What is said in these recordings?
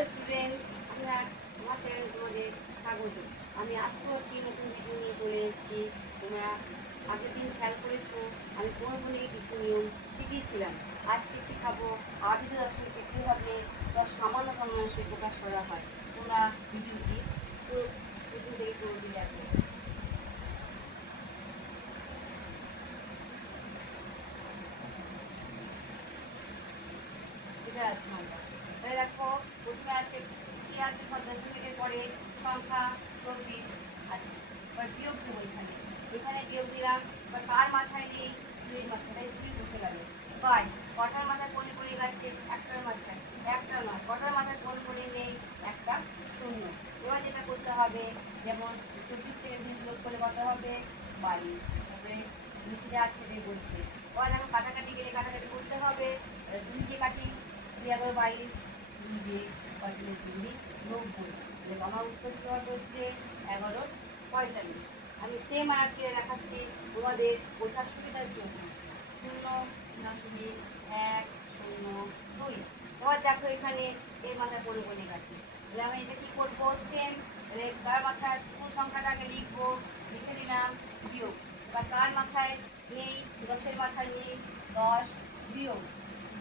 Hello student, আমার চ্যানেলে তোমাদের স্বাগত। আমি আজকেও একটি নতুন ভিডিও নিয়ে চলে এসেছি। তোমরা আগের দিন খেয়াল করেছো আমি কোন কিছু নিয়ম শিখিয়েছিলাম। আজকে শেখাবো আরবিতে দশমিকে কীভাবে 10 সামান্য ভগ্নাংশে প্রকাশ করা হয়। তোমরা ভিডিওটি পুরো প্রথম থেকে পুরোটি দেখো। এটা আছে আমরা তাহলে দেখো, প্রথমে আছে কি আছে, দশমিকের পরে সংখ্যা 24 আছে। এবার বিয়োগ দেবো, এখানে এখানে বিয়োগ দিলাম। এবার কার মাথায় নেই? দুইয়ের মাথায়, দুই বসে গেল। বাই কটার মাথায় কোন পড়ে গেছে? একটার মাথায়, একটা নয়। কটার মাথায় কোন পড়ে নেই? একটা, শূন্য। এবার যেটা করতে হবে, যেমন 24 থেকে 2 বিয়োগ করলে কত হবে? 22। তারপরে নিচে আছে সেটাই বলছে। এবার দেখো কাটাকাটি গেলে কাটাকাটি করতে হবে। 2 দিয়ে কাটি, 2 11 22, 2 দিয়ে 2 90। তাহলে আমার উত্তর কি হচ্ছে 11 45। আমি সেম আরেকটি দেখাচ্ছি তোমাদের বোঝার সুবিধার জন্য। 0.102। এবার দেখো এখানে এর মাথায় পড়ে বলে গেছে। তাহলে আমি এটা কি করবো? সেম কার মাথায় আছে কোন সংখ্যাটাকে লিখবো, লিখে দিলাম বিয়োগ। এবার কার মাথায় নেই? 10-এর মাথায় নেই, 10 বিয়োগ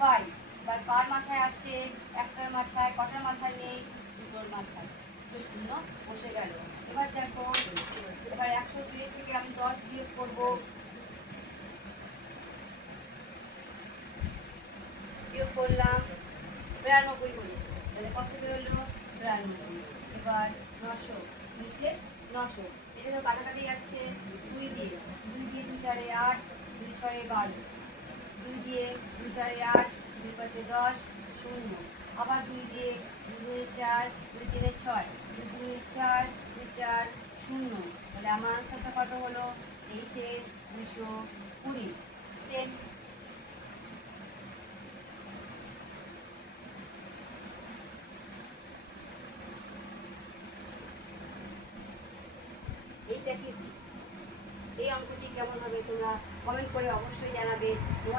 বাই। এবার কার মাথায় আছে? একটার মাথায়। কটার মাথায় নেই? দুটোর মাথায়। তো শূন্য বসে গেল। এবার দেখো, এবার 102 থেকে আমি 10 বিয়োগ করবো। বিয়োগ করলাম, 92 হলো। তাহলে কত হলো? 92। এবার 900, নিচে 900। এটা তো কাটাকাটি যাচ্ছে 2 দিয়ে, 2 দিয়ে 2 4 8, 2 6 12, 2 দিয়ে 2 4 8, 2 5 10, শূন্য। আবার 2 দিয়ে 2 2 4, 2 3 6, 2 2 4, 2 4, শূন্য। তাহলে আমার আনসারটা কত হলো? 23,220। সেম এইটা কি, এই অঙ্কটি কেমন হবে তোমরা কমেন্ট করে অবশ্যই জানাবে। তোমাদের